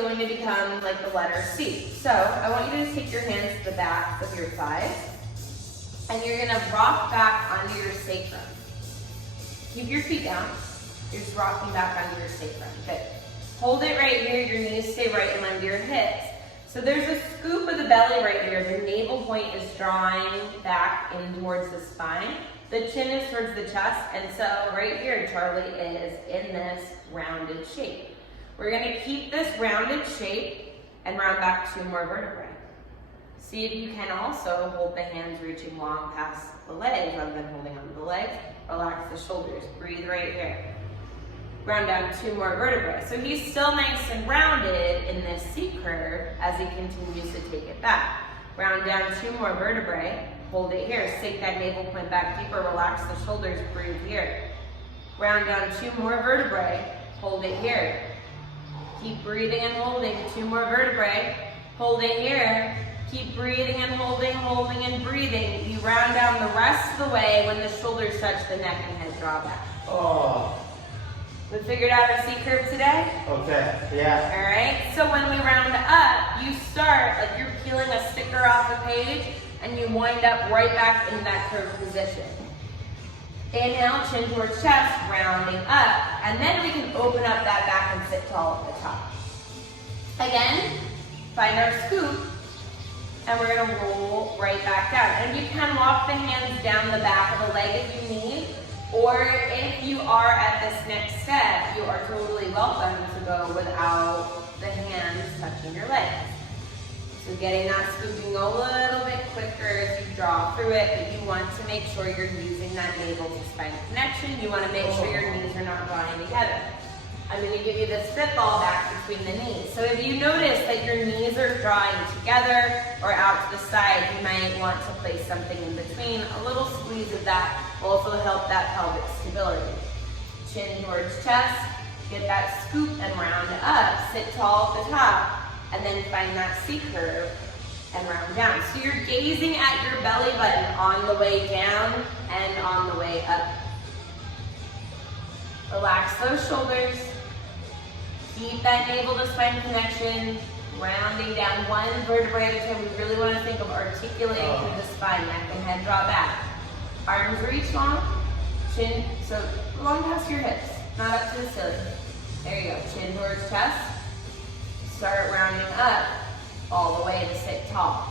going to become like the letter C. So I want you to take your hands to the backs of your thighs, and you're gonna rock back onto your sacrum. Keep your feet down. You're just rocking back onto your sacrum. Good. Hold it right here. Your knees stay right in line with your hips. So there's a scoop of the belly right here. The navel point is drawing back in towards the spine. The chin is towards the chest, and so right here, Charlie is in this rounded shape. We're gonna keep this rounded shape and round back 2 more vertebrae. See if you can also hold the hands reaching long past the legs rather than holding onto the legs. Relax the shoulders, breathe right here. Round down 2 more vertebrae. So he's still nice and rounded in this C curve as he continues to take it back. Round down 2 more vertebrae. Hold it here. Sink that navel point back deeper. Relax the shoulders. Breathe here. Round down 2 more vertebrae. Hold it here. Keep breathing and holding. 2 more vertebrae. Hold it here. Keep breathing and holding, holding and breathing. You round down the rest of the way. When the shoulders touch the neck and head, draw back. Oh. We figured out our C curve today? Okay, yeah. All right, so when we round up, you start like you're peeling a sticker off a page and you wind up right back in that curved position. Inhale, chin towards chest, rounding up, and then we can open up that back and sit tall at the top. Again, find our scoop, and we're gonna roll right back down. And you can walk the hands down the back of the leg if you need, or if you are at this next step, you are totally welcome to go without the hands touching your legs. So getting that scooping a little bit quicker as you draw through it, but you want to make sure you're using that navel to spine connection. You want to make sure your knees are not drawing together. I'm going to give you the spitball back between the knees. So if you notice that your knees are drawing together or out to the side, you might want to place something in between. A little squeeze of that will also help that pelvic stability. Chin towards chest, get that scoop and round up, sit tall at the top, and then find that C curve and round down. So you're gazing at your belly button on the way down and on the way up. Relax those shoulders. Keep that navel to spine connection, rounding down 1 vertebrae at a time. We really want to think of articulating through the spine, neck and head draw back. Arms reach long, chin, so long past your hips, not up to the ceiling. There you go, chin towards chest. Start rounding up all the way to sit tall.